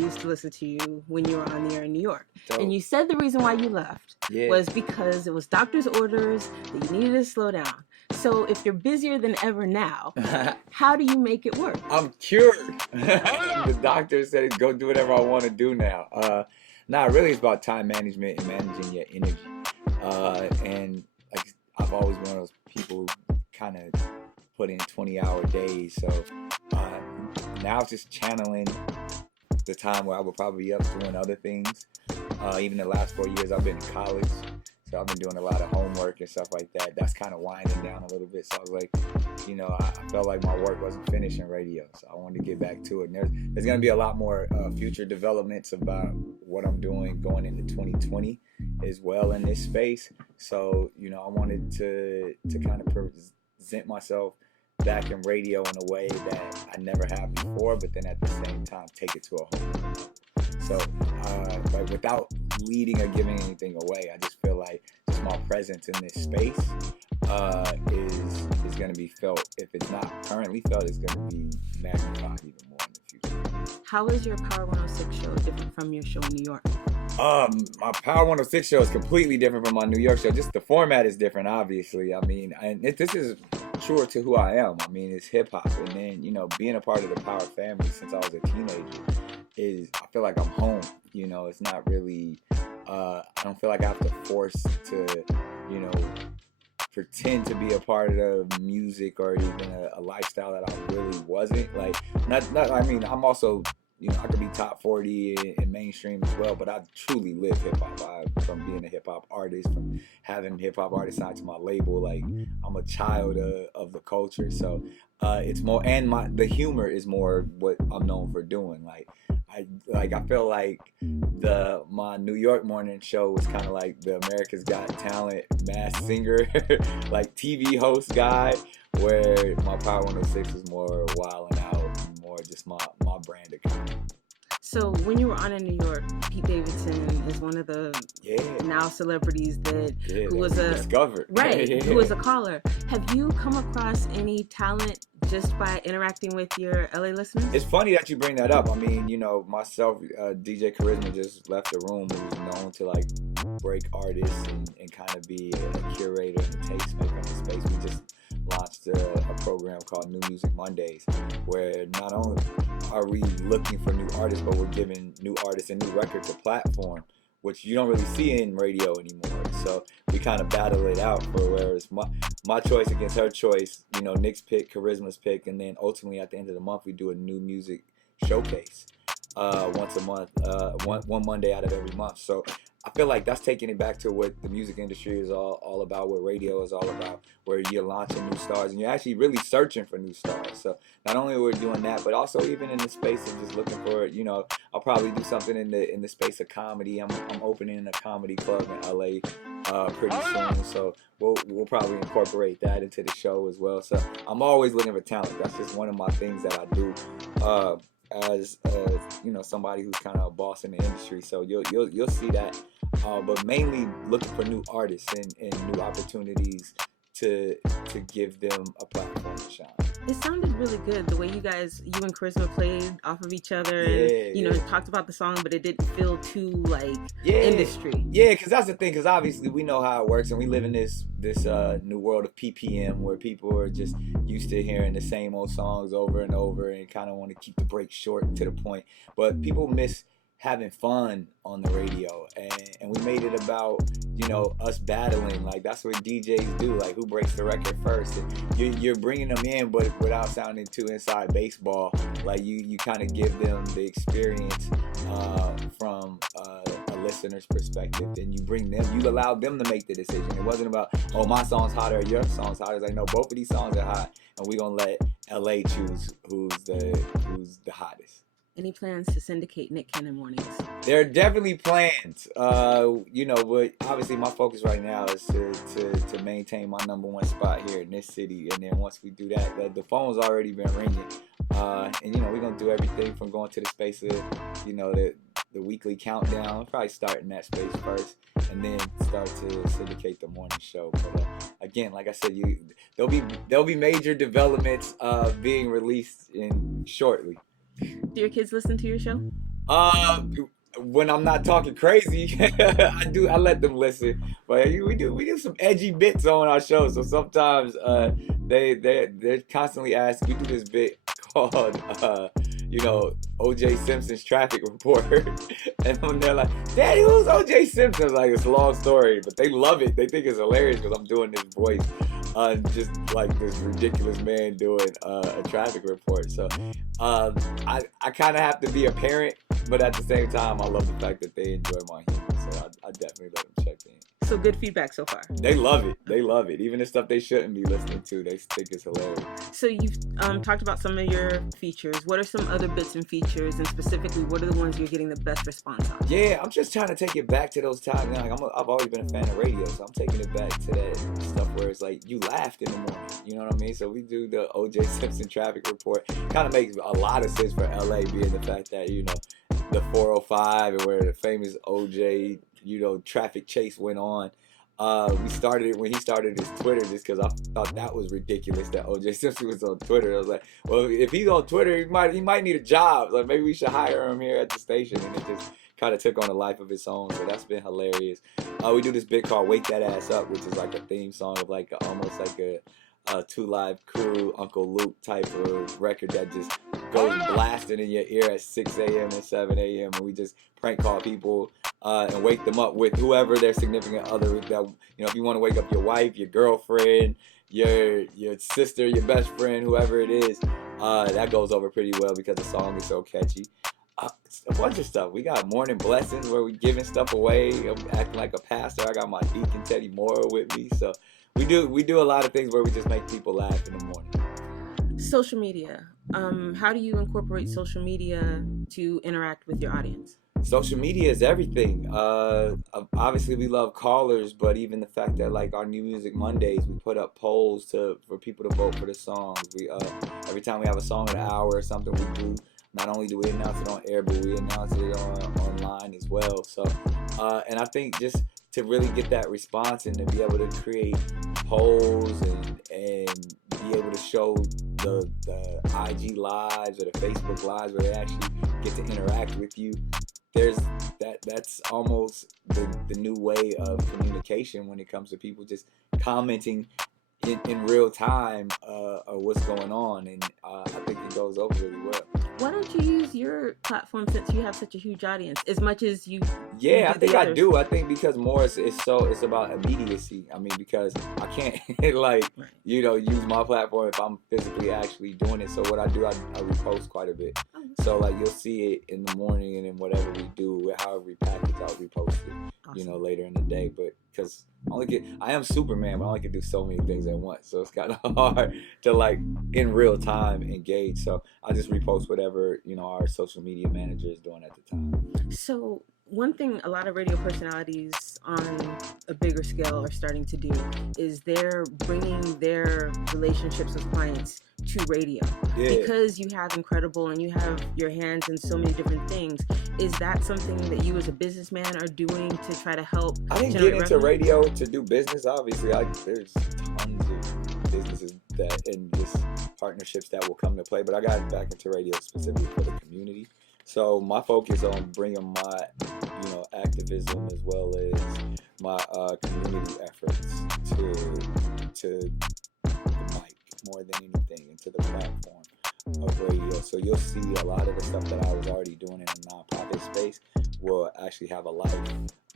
used to listen to you when you were on the air in New York. Dope. And you said the reason why you left Yeah. was because it was doctor's orders that you needed to slow down. So if you're busier than ever now, how do you make it work? I'm cured. The doctor said go do whatever I want to do now. Really, it's about time management and managing your energy. And like I've always been one of those people who kind of put in 20-hour days. So now it's just channeling the time where I would probably be up doing other things. Even the last 4 years I've been in college. So I've been doing a lot of homework and stuff like that. That's kind of winding down a little bit. So I was like, I felt like my work wasn't finished in radio. So I wanted to get back to it. And there's going to be a lot more future developments about what I'm doing going into 2020 as well in this space. So, I wanted to kind of present myself back in radio in a way that I never have before, but then at the same time, take it to a whole new level. So, without leading or giving anything away, I just feel like just my presence in this space is going to be felt. If it's not currently felt, it's going to be magnified even more in the future. How is your Power 106 show different from your show in New York? My Power 106 show is completely different from my New York show. Just the format is different, obviously. This is truer to who I am. It's hip hop, and then being a part of the Power family since I was a teenager I feel like I'm home. It's not really. I don't feel like I have to force to, pretend to be a part of music or even a lifestyle that I really wasn't. I'm also. I could be top 40 in mainstream as well, but I truly live hip hop. From being a hip hop artist, from having hip hop artists signed to my label, I'm a child of the culture. So it's more, and the humor is more what I'm known for doing. I feel like my New York morning show was kind of like the America's Got Talent Masked Singer, like TV host guy, where my Power 106 is more wild and out, and more just my brand of comedy. So when you were on in New York, Pete Davidson is one of the now celebrities who was discovered. Right, who was a caller. Have you come across any talent just by interacting with your LA listeners? It's funny that you bring that up. Myself, DJ Charisma just left the room, who's known to break artists and kind of be a curator and a tastemaker in the space. We just launched a program called New Music Mondays, where not only are we looking for new artists, but we're giving new artists and new records a platform, which you don't really see in radio anymore. So we kind of battle it out for where it's my choice against her choice, Nick's pick, Charisma's pick, and then ultimately at the end of the month we do a new music showcase once a month, one Monday out of every month. So I feel like that's taking it back to what the music industry is all about, what radio is all about, where you're launching new stars and you're actually really searching for new stars. So not only are we doing that, but also even in the space of just looking for, I'll probably do something in the space of comedy. I'm opening a comedy club in LA pretty soon, so we'll probably incorporate that into the show as well. So I'm always looking for talent. That's just one of my things that I do. As somebody who's kind of a boss in the industry, so you'll see that, but mainly looking for new artists and new opportunities to give them a platform to shine. It sounded really good the way you and Charisma played off of each other, and talked about the song, but it didn't feel too industry. Yeah, because that's the thing. Because obviously we know how it works, and we live in this new world of PPM where people are just used to hearing the same old songs over and over, and kind of want to keep the break short and to the point. But people miss having fun on the radio, and we made it about us battling. That's what DJs do, who breaks the record first, and you're bringing them in, but without sounding too inside baseball. You kind of give them the experience from a listener's perspective, and you allow them to make the decision. It wasn't about, oh, my song's hotter or your song's hotter. It's no, both of these songs are hot, and we're gonna let LA choose who's the hottest. Any plans to syndicate Nick Cannon mornings? There are definitely plans, but obviously my focus right now is to maintain my number one spot here in this city, and then once we do that, the phone's already been ringing, and we're gonna do everything from going to the space of, the weekly countdown. We'll probably start in that space first, and then start to syndicate the morning show. But again, like I said, there'll be major developments being released in shortly. Do your kids listen to your show? When I'm not talking crazy, I let them listen. But we do some edgy bits on our show. So sometimes they're constantly asking. We do this bit called OJ Simpson's traffic report, and when they're like, "Daddy, who's OJ Simpson?" It's like, it's a long story, but they love it. They think it's hilarious because I'm doing this voice, just like this ridiculous man doing a traffic report. So I kind of have to be a parent, but at the same time, I love the fact that they enjoy my humor. So I definitely let them check in. So good feedback so far. They love it. They love it. Even the stuff they shouldn't be listening to, they think it's hilarious. So you've talked about some of your features. What are some other bits and features, and specifically, what are the ones you're getting the best response on? Yeah, I'm just trying to take it back to those times. Like I've always been a fan of radio, so I'm taking it back to that stuff where it's like you laughed in the morning. You know what I mean? So we do the O.J. Simpson traffic report. Kind of makes a lot of sense for L.A. being the fact that the 405 and where the famous O.J. traffic chase went on. We started it when he started his Twitter just because I thought that was ridiculous that O.J. Simpson was on Twitter. I was like, well, if he's on Twitter, he might need a job. Like maybe we should hire him here at the station. And it just kind of took on a life of its own. So that's been hilarious. We do this bit called "Wake That Ass Up," which is like a theme song of like almost like a 2 Live Crew, Uncle Luke type of record that just goes blasting in your ear at 6 a.m. and 7 a.m. and we just prank call people and wake them up with whoever their significant other. That if you want to wake up your wife, your girlfriend, your sister, your best friend, whoever it is, that goes over pretty well because the song is so catchy. A bunch of stuff. We got morning blessings where we giving stuff away. I'm acting like a pastor. I got my deacon Teddy Moore with me, so we do a lot of things where we just make people laugh in the morning. Social media. How do you incorporate social media to interact with your audience? Social media is everything. Obviously, we love callers, but even the fact that like our New Music Mondays, we put up polls for people to vote for the songs. We every time we have a song of the hour or something, we do. Not only do we announce it on air, but we announce it online as well. So, and I think just to really get that response and to be able to create polls and be able to show the IG lives or the Facebook lives where they actually get to interact with you, that's almost the new way of communication when it comes to people just commenting in real time what's going on, and I think it goes over really well. Why don't you use your platform since you have such a huge audience as much as you? Yeah, I think I do. I think because more it's about immediacy. I mean, because I can't use my platform if I'm physically actually doing it. So what I do, I repost quite a bit. So like you'll see it in the morning, and then whatever we do, however we package, I'll repost it. Awesome. Later in the day. But because I am Superman, but I only can do so many things at once. So it's kind of hard to like in real time engage. So I just repost whatever our social media manager is doing at the time. So one thing a lot of radio personalities on a bigger scale are starting to do is they're bringing their relationships with clients to radio. Yeah. Because you have Incredible and you have your hands in so many different things. Is that something that you as a businessman are doing to try to help? I didn't get into radio to do business. Obviously, there's tons of businesses and just partnerships that will come to play. But I got back into radio specifically for the community. So my focus on bringing my, activism as well as my community efforts to the mic more than anything, and to the platform of radio. So you'll see a lot of the stuff that I was already doing in the nonprofit space will actually have a life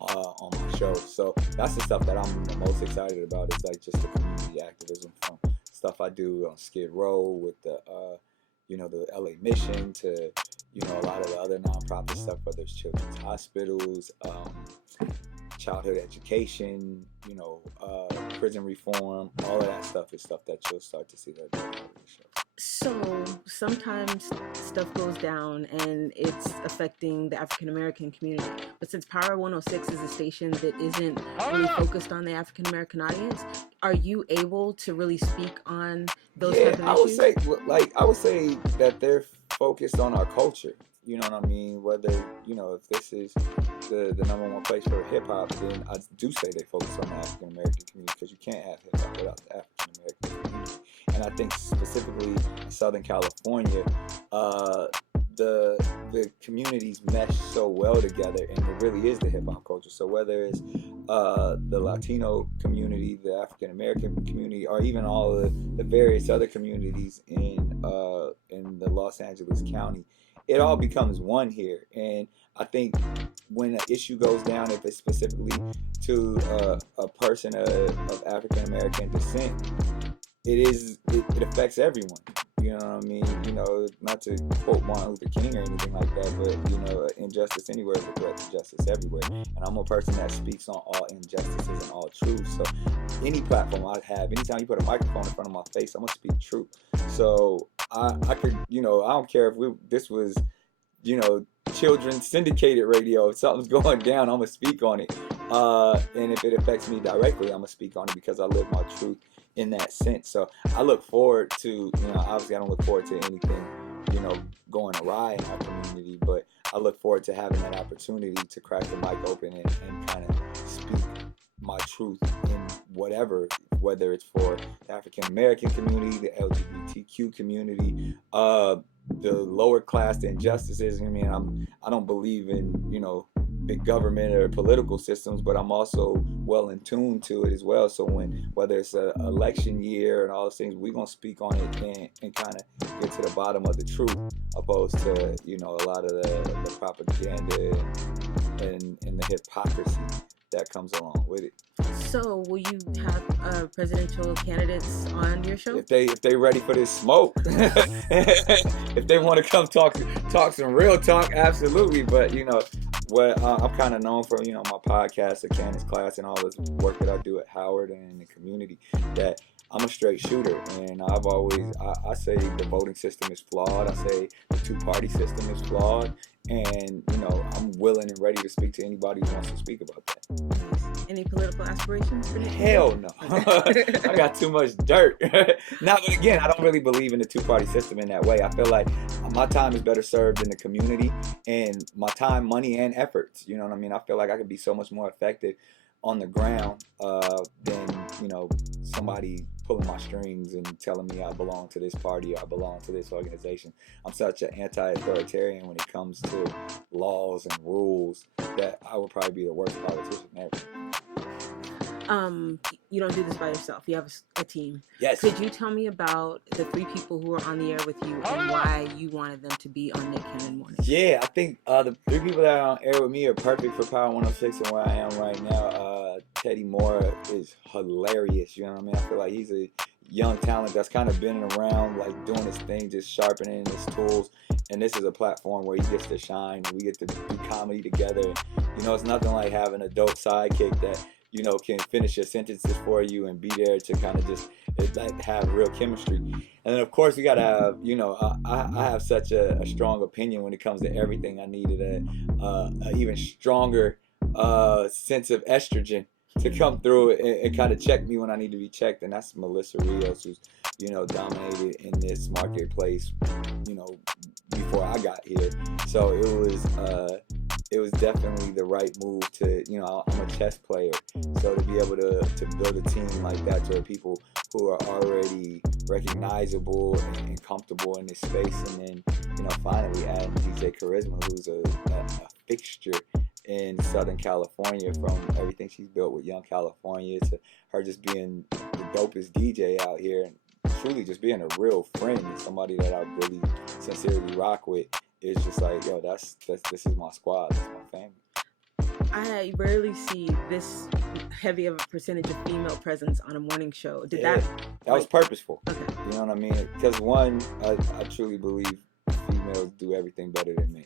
on my show. So that's the stuff that I'm the most excited about. Is like just the community activism, from stuff I do on Skid Row with the the LA Mission to a lot of the other nonprofit stuff, whether it's children's hospitals, childhood education, prison reform. All of that stuff is stuff that you'll start to see that on the show. So sometimes stuff goes down and it's affecting the African American community. But since Power 106 is a station that isn't really focused on the African American audience, are you able to really speak on those type of issues? I would say that they're focused on our culture. You know what I mean? Whether, if this is the number one place for hip hop, then I do say they focus on the African American community, because you can't have hip hop without the African American community. And I think specifically in Southern California, the communities mesh so well together, and it really is the hip hop culture. So whether it's the Latino community, the African American community, or even all the various other communities in the Los Angeles County, it all becomes one here. And I think when an issue goes down, if it's specifically to a person of African American descent, it affects everyone. You know what I mean? You know, not to quote Martin Luther King or anything like that, but, you know, injustice anywhere is a threat to justice everywhere. And I'm a person that speaks on all injustices and all truth. So any platform I have, anytime you put a microphone in front of my face, I'm going to speak truth. So I could, you know, I don't care if this was, you know, children's syndicated radio. If something's going down, I'm going to speak on it. And if it affects me directly, I'm going to speak on it because I live my truth in that sense. So I look forward to, you know, obviously I don't look forward to anything, you know, going awry in our community, but I look forward to having that opportunity to crack the mic open and kind of speak my truth in whatever, whether it's for the African American community, the LGBTQ community, the lower class, the injustices. I mean, I don't believe in, you know, big government or political systems, but I'm also well in tune to it as well. So whether it's an election year and all those things, we're gonna speak on it and kind of get to the bottom of the truth, opposed to, you know, a lot of the propaganda and the hypocrisy that comes along with it. So, will you have presidential candidates on your show? If they ready for this smoke, if they want to come talk some real talk, absolutely. But, you know, what I'm kind of known for, you know, my podcast, the Candace Class, and all this work that I do at Howard and in the community, that I'm a straight shooter, and I say the voting system is flawed. I say the two-party system is flawed, and, you know, I'm willing and ready to speak to anybody who wants to speak about that. Any political aspirations for this? Hell no. I got too much dirt. But again, I don't really believe in the two-party system in that way. I feel like my time is better served in the community, and my time, money, and efforts. You know what I mean? I feel like I could be so much more effective on the ground than, you know, somebody pulling my strings and telling me I belong to this party or I belong to this organization. I'm such an anti-authoritarian when it comes to laws and rules that I would probably be the worst politician ever. You don't do this by yourself. You have a team. Yes. Could you tell me about the 3 people who are on the air with you and why you wanted them to be on Nick Cannon Mornings? Yeah, I think the 3 people that are on air with me are perfect for Power 106 and where I am right now. Teddy Moore is hilarious. You know what I mean? I feel like he's a young talent that's kind of been around, like doing his thing, just sharpening his tools. And this is a platform where he gets to shine and we get to do comedy together. You know, it's nothing like having a dope sidekick that, you know, can finish your sentences for you and be there to kind of just like have real chemistry. And then of course we gotta have, you know, I have such a strong opinion when it comes to everything. I needed a even stronger sense of estrogen to come through and kind of check me when I need to be checked, and that's Melissa Rios, who's, you know, dominated in this marketplace, you know, before I got here. So it was definitely the right move to, you know, I'm a chess player, so to be able to build a team like that to where people who are already recognizable and comfortable in this space, and then, you know, finally adding DJ Charisma, who's a fixture in Southern California, from everything she's built with Young California to her just being the dopest DJ out here, and truly just being a real friend and somebody that I really sincerely rock with. It's just like, yo, this is my squad, this is my family. I rarely see this heavy of a percentage of female presence on a morning show. That was purposeful. Okay. You know what I mean? Because one, I truly believe females do everything better than men.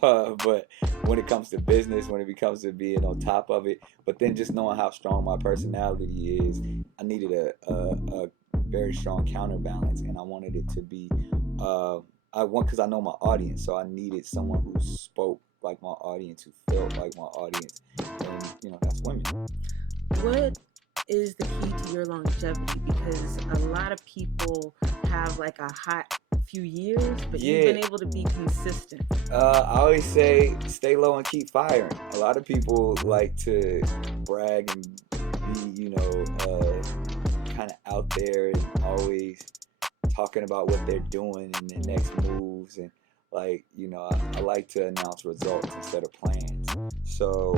But when it comes to business, when it comes to being on top of it, but then just knowing how strong my personality is, I needed a very strong counterbalance, and I wanted it to be because I know my audience, so I needed someone who spoke like my audience, who felt like my audience, and, you know, that's women. What is the key to your longevity? Because a lot of people have like a hot few years, but you've been able to be consistent. I always say stay low and keep firing. A lot of people like to brag and be, you know, kind of out there and always talking about what they're doing and their next moves and Like, I like to announce results instead of plans. So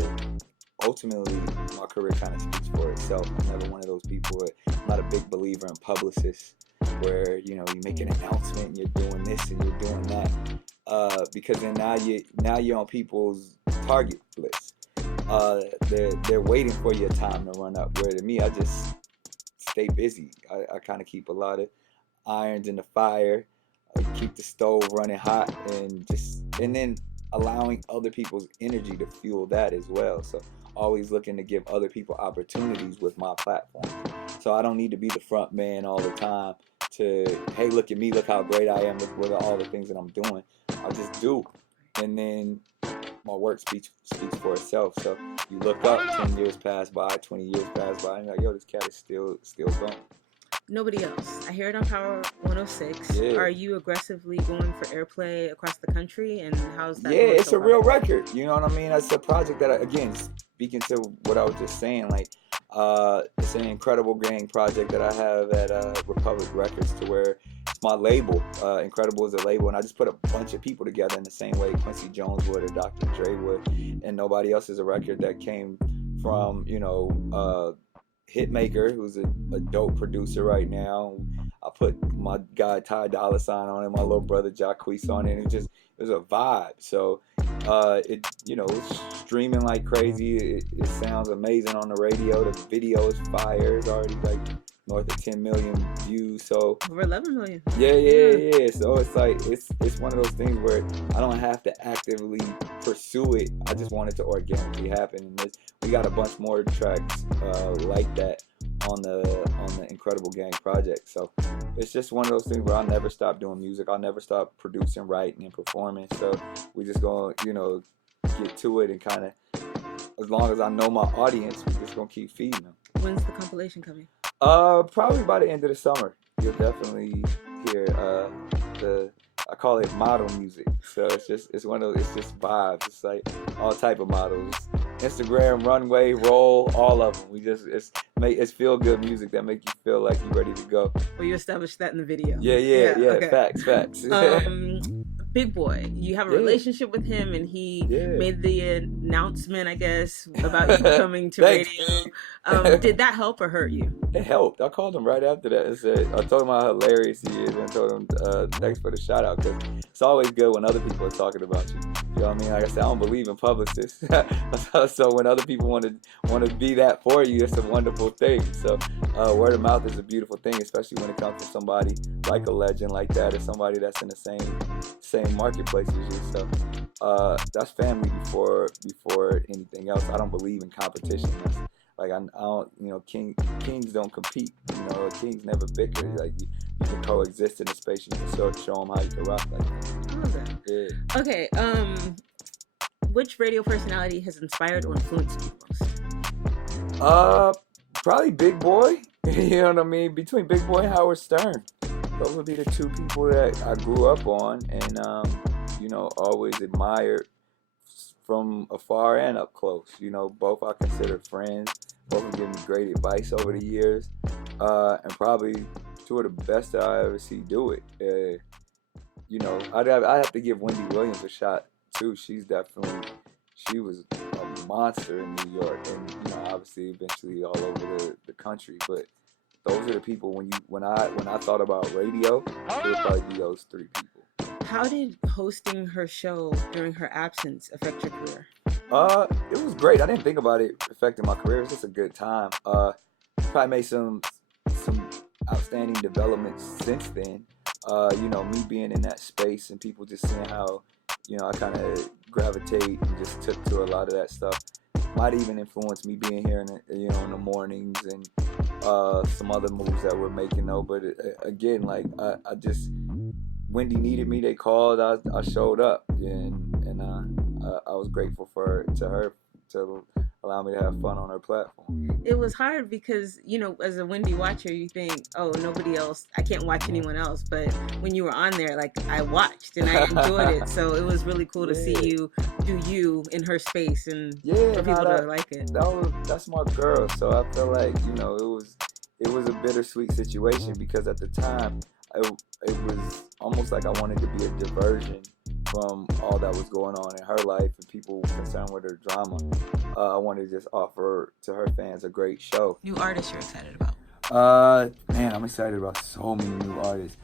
ultimately, my career kind of speaks for itself. I'm never one of those people. I'm not a big believer in publicists where, you make an announcement and you're doing this and you're doing that. Because then now you're on people's target list. They're waiting for your time to run up. Where to me, I just stay busy. I kind of keep a lot of irons in the fire. I keep the stove running hot, and then allowing other people's energy to fuel that as well. So always looking to give other people opportunities with my platform. So I don't need to be the front man all the time to, hey, look at me, look how great I am with all the things that I'm doing. I just do. And then my work speaks for itself. So you look up, 10 years pass by, 20 years pass by, and you're like, yo, this cat is still going. Nobody else. I hear it on Power 106. Yeah. Are you aggressively going for airplay across the country, and how's that? Yeah, it's a real record. You know what I mean? It's a project that, again, speaking to what I was just saying, like, it's an incredible gang project that I have at Republic Records, to where it's my label. Incredible is a label, and I just put a bunch of people together in the same way Quincy Jones would or Dr. Dre would, and Nobody Else is a record that came from, Hitmaker, who's a dope producer right now. I put my guy Ty Dolla $ign on it, my little brother Jacquees on it, and it was a vibe. So it's streaming like crazy. It sounds amazing on the radio. The video is fire. It's already like north of 10 million views. So over 11 million. Yeah. So it's like it's one of those things where I don't have to actively pursue it. I just want it to organically happen. And we got a bunch more tracks like that on the Incredible Gang project. So it's just one of those things where I'll never stop doing music. I'll never stop producing, writing, and performing. So we just gonna get to it, and kind of, as long as I know my audience, we're just gonna keep feeding them. When's the compilation coming? Probably by the end of the summer. You'll definitely hear I call it model music. So it's just vibes. It's like all type of models. Instagram, runway, roll, all of them. It's feel good music that make you feel like you're ready to go. Well, you established that in the video. Yeah. Okay. Facts. Big Boy, you have a relationship with him, and he made the announcement, I guess, about you coming to radio. Did that help or hurt you? It helped. I called him right after that and said, I told him how hilarious he is, and I told him thanks for the shout out, because it's always good when other people are talking about you. You know what I mean? Like I said, I don't believe in publicists. So when other people want to be that for you, it's a wonderful thing. So word of mouth is a beautiful thing, especially when it comes from somebody like a legend like that, or somebody that's in the same marketplace as you. So that's family before anything else. I don't believe in competition. Like I don't, kings don't compete. Kings never bicker. Like you can coexist in a space. You can show them how you can rock. Like that. I love that. Yeah. Okay. Which radio personality has inspired or influenced you most? Probably Big Boy. You know what I mean? Between Big Boy and Howard Stern. Those would be the two people that I grew up on, and always admired from afar and up close. Both I consider friends. Both have given me great advice over the years, and probably two of the best that I ever see do it. I'd have to give Wendy Williams a shot too. She was a monster in New York, and obviously eventually all over the country. But those are the people when I thought about radio, it would probably be those three people. How did hosting her show during her absence affect your career? It was great. I didn't think about it affecting my career. It was just a good time. Probably made some outstanding developments since then. Me being in that space and people just seeing how, I kind of gravitate and just took to a lot of that stuff. Might even influence me being here in the mornings and some other moves that we're making though. But again, like I just, Wendy needed me, they called, I showed up, and I was grateful to her to allow me to have fun on her platform. It was hard because, as a Wendy watcher, you think, oh, nobody else, I can't watch anyone else. But when you were on there, like, I watched and I enjoyed it. So it was really cool to see you do you in her space and for people to like it. That's my girl. So I feel like, it was a bittersweet situation because at the time, it was almost like I wanted to be a diversion from all that was going on in her life and people concerned with her drama. I wanted to just offer to her fans a great show. New artists you're excited about? Man, I'm excited about so many new artists.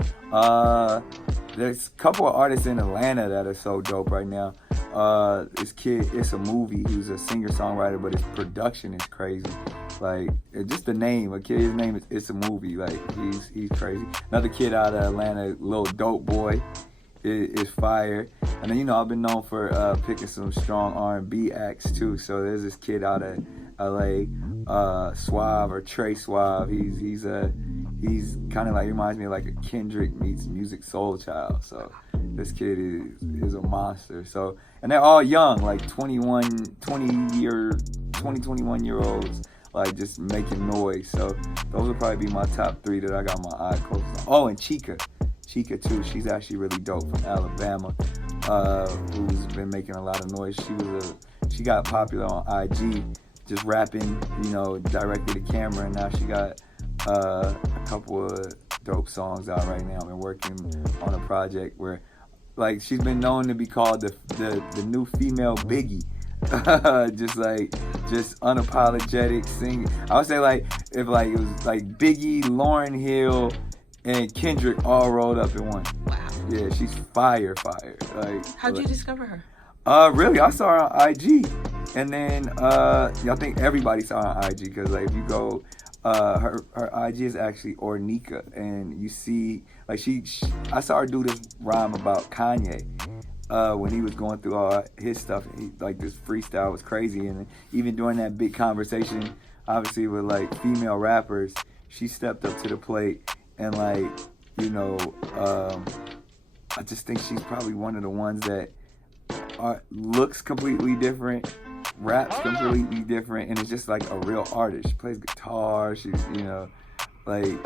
There's a couple of artists in Atlanta that are so dope right now. This kid, It's a Movie, who's a singer-songwriter, but his production is crazy. Like, just the name, his name is It's a Movie. Like, he's crazy. Another kid out of Atlanta, Lil Dope Boy, is fire. And then, I've been known for picking some strong R&B acts too. So there's this kid out of LA, Suave or Trey Suave. He's kind of like, reminds me of like a Kendrick meets Music Soul Child. So this kid is a monster. So, and they're all young, like 21 year olds, like just making noise. So those will probably be my top 3 that I got my eye closed on. Oh, and Chica too. She's actually really dope, from Alabama, who's been making a lot of noise. She got popular on IG, just rapping, directly to camera, and now she got a couple of dope songs out right now. I've been working on a project where, like, she's been known to be called the new female Biggie. just unapologetic singing. I would say, like, if like it was like Biggie, Lauryn Hill, and Kendrick all rolled up in one. Wow. Yeah, she's fire. Like, how'd you discover her? Really, I saw her on IG, and then I think everybody saw her on IG, because like if you go, her IG is actually Ornika, and you see, like, I saw her do this rhyme about Kanye when he was going through all his stuff. Like, this freestyle was crazy, and even during that big conversation, obviously with like female rappers, she stepped up to the plate, and like, I just think she's probably one of the ones that looks completely different, raps completely different, and it's just like a real artist. She plays guitar. She's, like,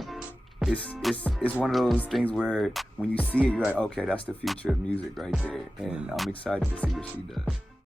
it's one of those things where when you see it, you're like, okay, that's the future of music right there, and I'm excited to see what she does.